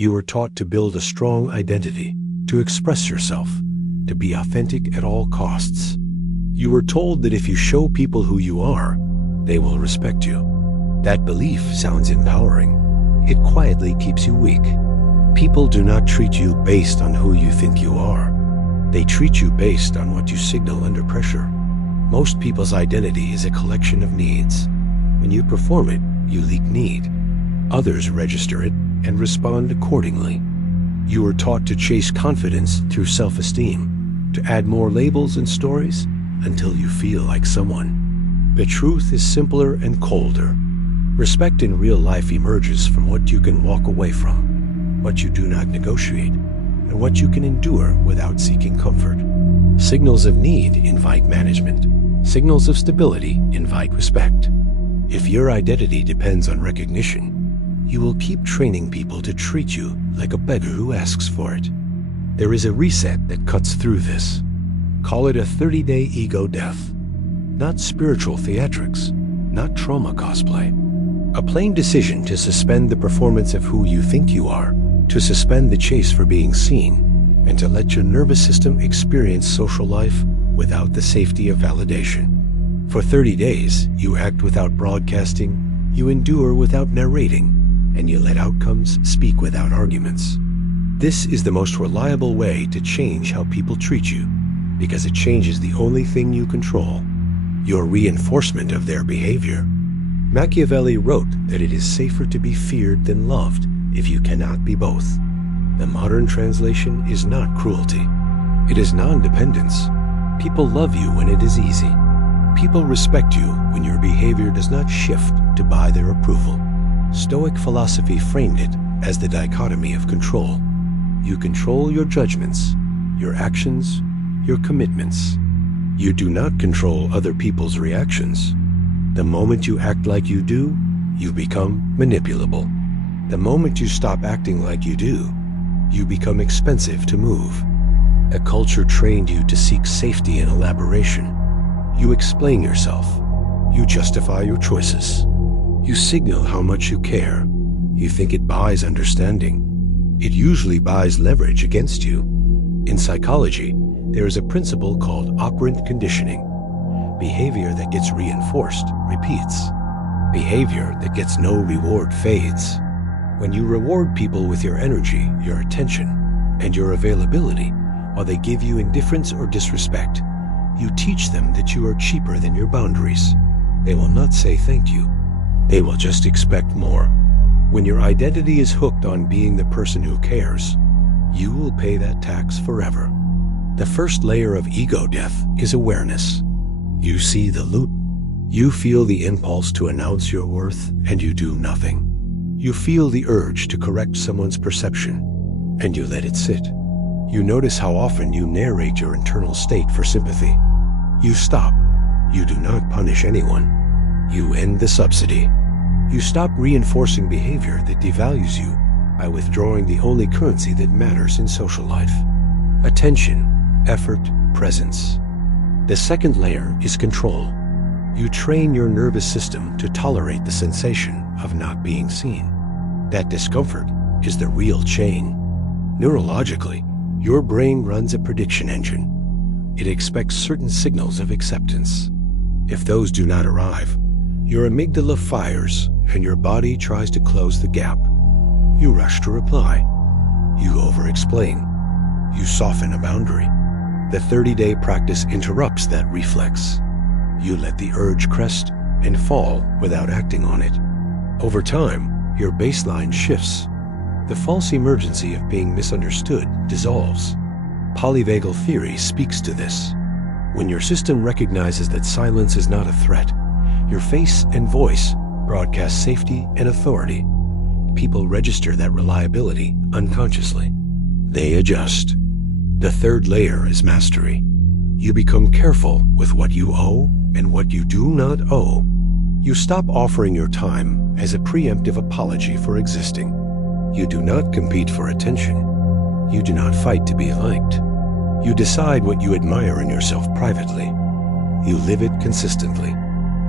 You were taught to build a strong identity, to express yourself, to be authentic at all costs. You were told that if you show people who you are, they will respect you. That belief sounds empowering. It quietly keeps you weak. People do not treat you based on who you think you are. They treat you based on what you signal under pressure. Most people's identity is a collection of needs. When you perform it, you leak need. Others register it and respond accordingly. You were taught to chase confidence through self-esteem, to add more labels and stories until you feel like someone. The truth is simpler and colder. Respect in real life emerges from what you can walk away from, what you do not negotiate, and what you can endure without seeking comfort. Signals of need invite management. Signals of stability invite respect. If your identity depends on recognition, you will keep training people to treat you like a beggar who asks for it. There is a reset that cuts through this. Call it a 30-day ego death. Not spiritual theatrics, not trauma cosplay. A plain decision to suspend the performance of who you think you are, to suspend the chase for being seen, and to let your nervous system experience social life without the safety of validation. For 30 days, you act without broadcasting, you endure without narrating, and you let outcomes speak without arguments. This is the most reliable way to change how people treat you, because it changes the only thing you control, your reinforcement of their behavior. Machiavelli wrote that it is safer to be feared than loved if you cannot be both. The modern translation is not cruelty. It is non-dependence. People love you when it is easy. People respect you when your behavior does not shift to buy their approval. Stoic philosophy framed it as the dichotomy of control. You control your judgments, your actions, your commitments. You do not control other people's reactions. The moment you act like you do, you become manipulable. The moment you stop acting like you do, you become expensive to move. A culture trained you to seek safety and elaboration. You explain yourself. You justify your choices. You signal how much you care. You think it buys understanding. It usually buys leverage against you. In psychology, there is a principle called operant conditioning. Behavior that gets reinforced repeats. Behavior that gets no reward fades. When you reward people with your energy, your attention, and your availability, while they give you indifference or disrespect, you teach them that you are cheaper than your boundaries. They will not say thank you. They will just expect more. When your identity is hooked on being the person who cares, you will pay that tax forever. The first layer of ego death is awareness. You see the loop. You feel the impulse to announce your worth, and you do nothing. You feel the urge to correct someone's perception, and you let it sit. You notice how often you narrate your internal state for sympathy. You stop. You do not punish anyone. You end the subsidy. You stop reinforcing behavior that devalues you by withdrawing the only currency that matters in social life: attention, effort, presence. The second layer is control. You train your nervous system to tolerate the sensation of not being seen. That discomfort is the real chain. Neurologically, your brain runs a prediction engine. It expects certain signals of acceptance. If those do not arrive, your amygdala fires and your body tries to close the gap. You rush to reply. You over-explain. You soften a boundary. The 30-day practice interrupts that reflex. You let the urge crest and fall without acting on it. Over time, your baseline shifts. The false emergency of being misunderstood dissolves. Polyvagal theory speaks to this. When your system recognizes that silence is not a threat, your face and voice broadcast safety and authority. People register that reliability unconsciously. They adjust. The third layer is mastery. You become careful with what you owe and what you do not owe. You stop offering your time as a preemptive apology for existing. You do not compete for attention. You do not fight to be liked. You decide what you admire in yourself privately. You live it consistently.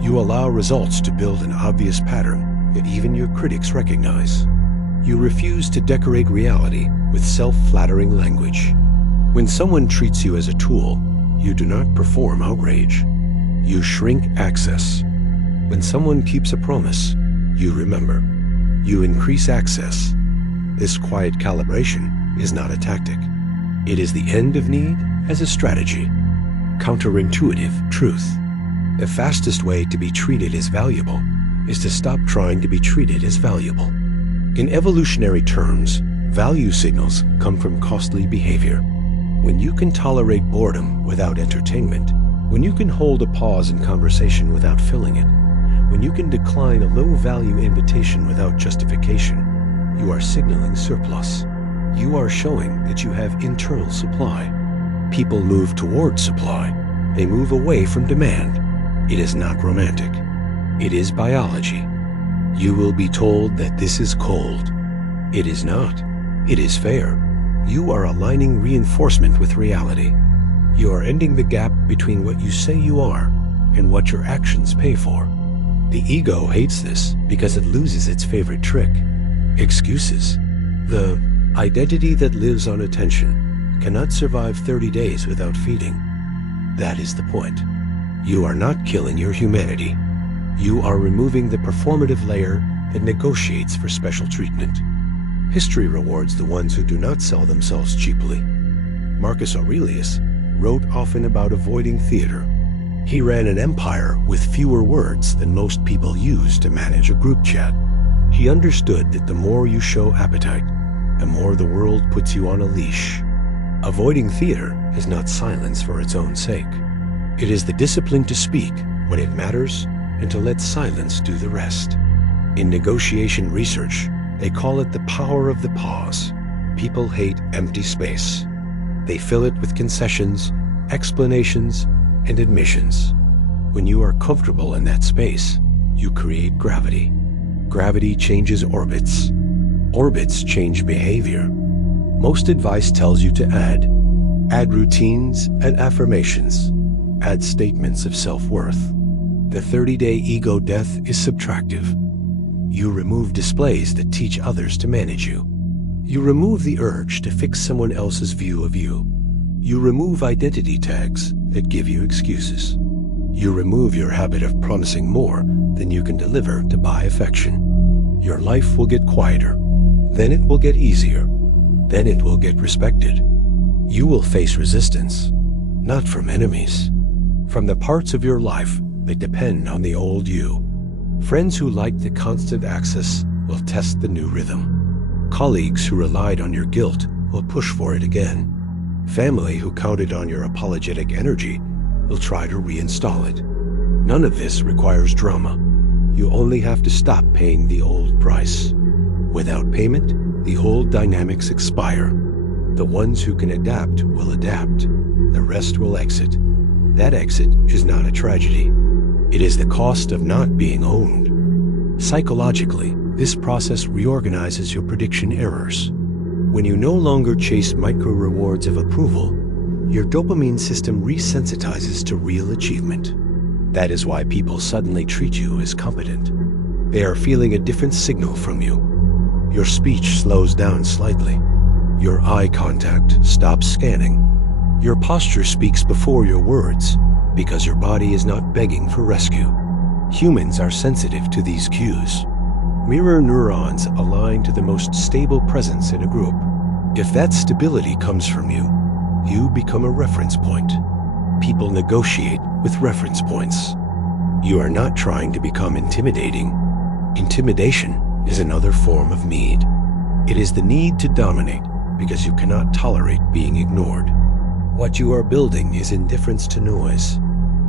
You allow results to build an obvious pattern that even your critics recognize. You refuse to decorate reality with self-flattering language. When someone treats you as a tool, you do not perform outrage. You shrink access. When someone keeps a promise, you remember. You increase access. This quiet calibration is not a tactic. It is the end of need as a strategy. Counterintuitive truth. The fastest way to be treated as valuable is to stop trying to be treated as valuable. In evolutionary terms, value signals come from costly behavior. When you can tolerate boredom without entertainment, when you can hold a pause in conversation without filling it, when you can decline a low-value invitation without justification, you are signaling surplus. You are showing that you have internal supply. People move toward supply. They move away from demand. It is not romantic. It is biology. You will be told that this is cold. It is not. It is fair. You are aligning reinforcement with reality. You are ending the gap between what you say you are and what your actions pay for. The ego hates this because it loses its favorite trick: excuses. The identity that lives on attention cannot survive 30 days without feeding. That is the point. You are not killing your humanity. You are removing the performative layer that negotiates for special treatment. History rewards the ones who do not sell themselves cheaply. Marcus Aurelius wrote often about avoiding theater. He ran an empire with fewer words than most people use to manage a group chat. He understood that the more you show appetite, the more the world puts you on a leash. Avoiding theater is not silence for its own sake. It is the discipline to speak when it matters and to let silence do the rest. In negotiation research, they call it the power of the pause. People hate empty space. They fill it with concessions, explanations, and admissions. When you are comfortable in that space, you create gravity. Gravity changes orbits. Orbits change behavior. Most advice tells you to add routines and affirmations. Add statements of self-worth. The 30-day ego death is subtractive. You remove displays that teach others to manage you. You remove the urge to fix someone else's view of you. You remove identity tags that give you excuses. You remove your habit of promising more than you can deliver to buy affection. Your life will get quieter. Then it will get easier. Then it will get respected. You will face resistance, not from enemies, from the parts of your life that depend on the old you. Friends who like the constant access will test the new rhythm. Colleagues who relied on your guilt will push for it again. Family who counted on your apologetic energy will try to reinstall it. None of this requires drama. You only have to stop paying the old price. Without payment, the old dynamics expire. The ones who can adapt will adapt. The rest will exit. That exit is not a tragedy. It is the cost of not being owned. Psychologically, this process reorganizes your prediction errors. When you no longer chase micro-rewards of approval, your dopamine system resensitizes to real achievement. That is why people suddenly treat you as competent. They are feeling a different signal from you. Your speech slows down slightly. Your eye contact stops scanning. Your posture speaks before your words because your body is not begging for rescue. Humans are sensitive to these cues. Mirror neurons align to the most stable presence in a group. If that stability comes from you, you become a reference point. People negotiate with reference points. You are not trying to become intimidating. Intimidation is another form of need. It is the need to dominate because you cannot tolerate being ignored. What you are building is indifference to noise.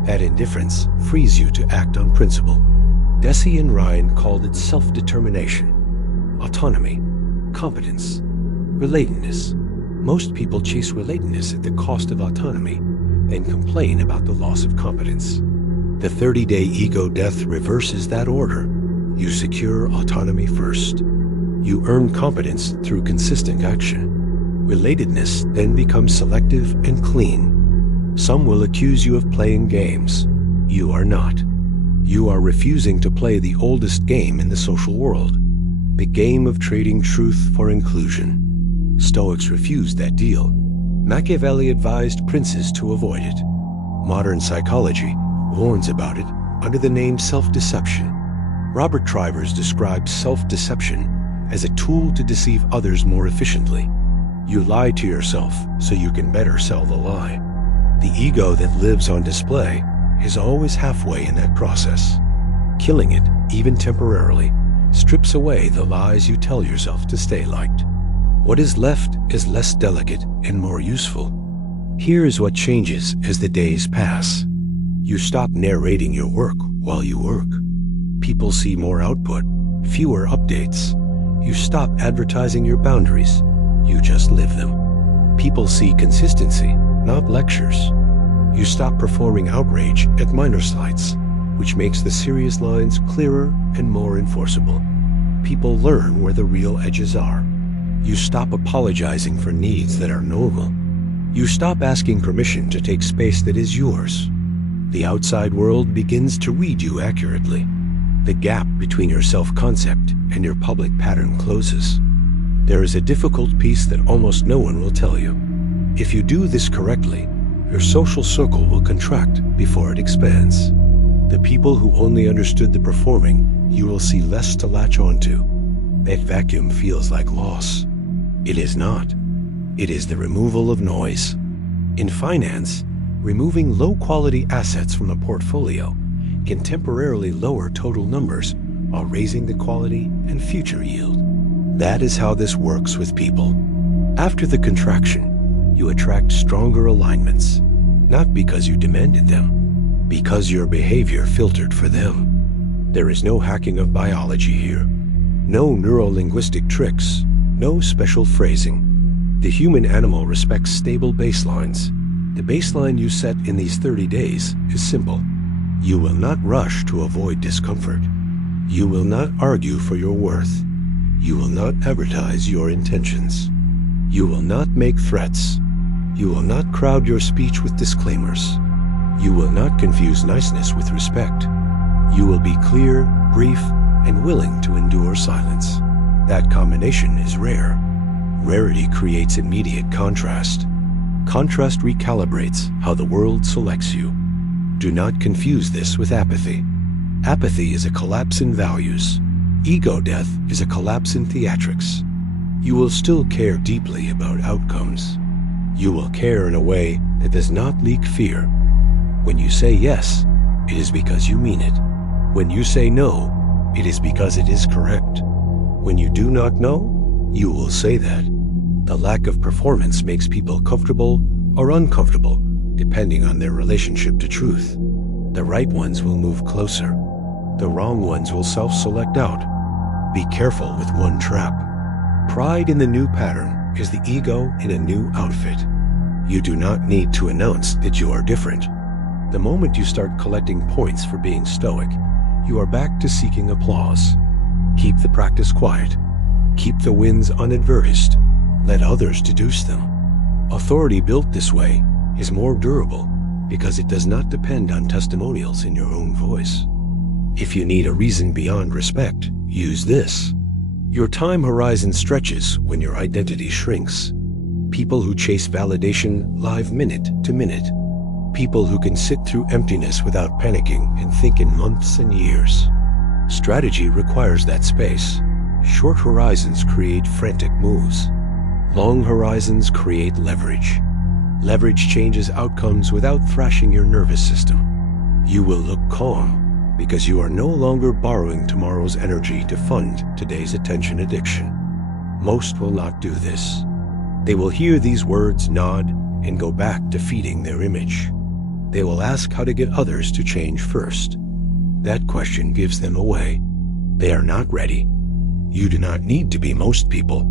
That indifference frees you to act on principle. Deci and Ryan called it self-determination, autonomy, competence, relatedness. Most people chase relatedness at the cost of autonomy, then complain about the loss of competence. The 30-day ego death reverses that order. You secure autonomy first. You earn competence through consistent action. Relatedness then becomes selective and clean. Some will accuse you of playing games. You are not. You are refusing to play the oldest game in the social world. the game of trading truth for inclusion. Stoics refused that deal. Machiavelli advised princes to avoid it. Modern psychology warns about it under the name self-deception. Robert Trivers describes self-deception as a tool to deceive others more efficiently. You lie to yourself so you can better sell the lie. The ego that lives on display is always halfway in that process. Killing it, even temporarily, strips away the lies you tell yourself to stay liked. What is left is less delicate and more useful. Here is what changes as the days pass. You stop narrating your work while you work. People see more output, fewer updates. You stop advertising your boundaries. You just live them. People see consistency, not lectures. You stop performing outrage at minor slights, which makes the serious lines clearer and more enforceable. People learn where the real edges are. You stop apologizing for needs that are normal. You stop asking permission to take space that is yours. The outside world begins to read you accurately. The gap between your self-concept and your public pattern closes. There is a difficult piece that almost no one will tell you. If you do this correctly, your social circle will contract before it expands. The people who only understood the performing, you will see less to latch onto. That vacuum feels like loss. It is not. It is the removal of noise. In finance, removing low-quality assets from a portfolio can temporarily lower total numbers while raising the quality and future yield. That is how this works with people. After the contraction, you attract stronger alignments, not because you demanded them, because your behavior filtered for them. There is no hacking of biology here, no neuro-linguistic tricks, no special phrasing. The human animal respects stable baselines. The baseline you set in these 30 days is simple. You will not rush to avoid discomfort. You will not argue for your worth. You will not advertise your intentions. You will not make threats. You will not crowd your speech with disclaimers. You will not confuse niceness with respect. You will be clear, brief, and willing to endure silence. That combination is rare. Rarity creates immediate contrast. Contrast recalibrates how the world selects you. Do not confuse this with apathy. Apathy is a collapse in values. Ego death is a collapse in theatrics. You will still care deeply about outcomes. You will care in a way that does not leak fear. When you say yes, it is because you mean it. When you say no, it is because it is correct. When you do not know, you will say that. The lack of performance makes people comfortable or uncomfortable, depending on their relationship to truth. The right ones will move closer. The wrong ones will self-select out. Be careful with one trap. Pride in the new pattern is the ego in a new outfit. You do not need to announce that you are different. The moment you start collecting points for being stoic, you are back to seeking applause. Keep the practice quiet. Keep the wins unadvertised. Let others deduce them. Authority built this way is more durable because it does not depend on testimonials in your own voice. If you need a reason beyond respect, use this. Your time horizon stretches when your identity shrinks. People who chase validation live minute to minute. People who can sit through emptiness without panicking and think in months and years. Strategy requires that space. Short horizons create frantic moves. Long horizons create leverage. Leverage changes outcomes without thrashing your nervous system. You will look calm because you are no longer borrowing tomorrow's energy to fund today's attention addiction. Most will not do this. They will hear these words, nod, and go back to feeding their image. They will ask how to get others to change first. That question gives them away. They are not ready. You do not need to be most people.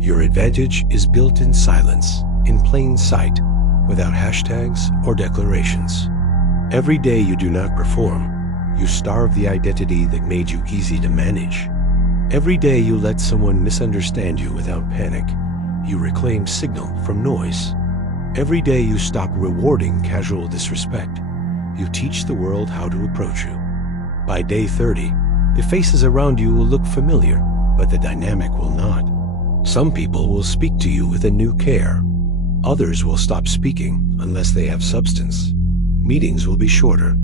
Your advantage is built in silence, in plain sight, without hashtags or declarations. Every day you do not perform, you starve the identity that made you easy to manage. Every day you let someone misunderstand you without panic, you reclaim signal from noise. Every day you stop rewarding casual disrespect, you teach the world how to approach you. By day 30, the faces around you will look familiar, but the dynamic will not. Some people will speak to you with a new care. Others will stop speaking unless they have substance. Meetings will be shorter.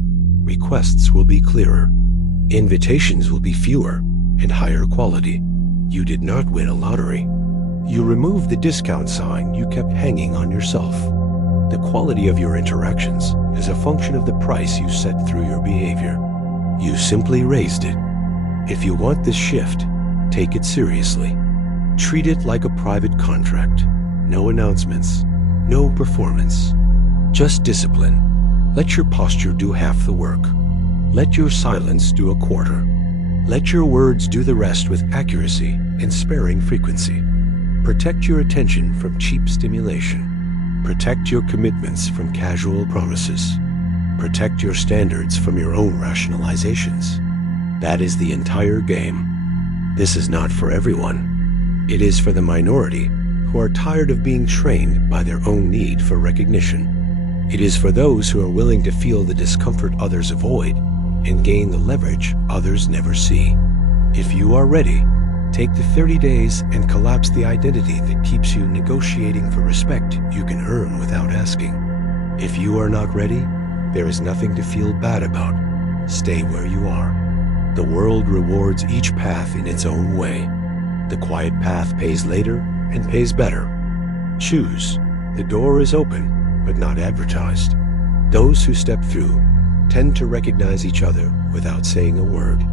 Requests will be clearer. Invitations will be fewer and higher quality. You did not win a lottery. You removed the discount sign you kept hanging on yourself. The quality of your interactions is a function of the price you set through your behavior. You simply raised it. If you want this shift, take it seriously. Treat it like a private contract. No announcements, no performance. Just discipline. Let your posture do half the work. Let your silence do a quarter. Let your words do the rest with accuracy and sparing frequency. Protect your attention from cheap stimulation. Protect your commitments from casual promises. Protect your standards from your own rationalizations. That is the entire game. This is not for everyone. It is for the minority who are tired of being trained by their own need for recognition. It is for those who are willing to feel the discomfort others avoid and gain the leverage others never see. If you are ready, take the 30 days and collapse the identity that keeps you negotiating for respect you can earn without asking. If you are not ready, there is nothing to feel bad about. Stay where you are. The world rewards each path in its own way. The quiet path pays later and pays better. Choose. The door is open, but not advertised. Those who step through tend to recognize each other without saying a word.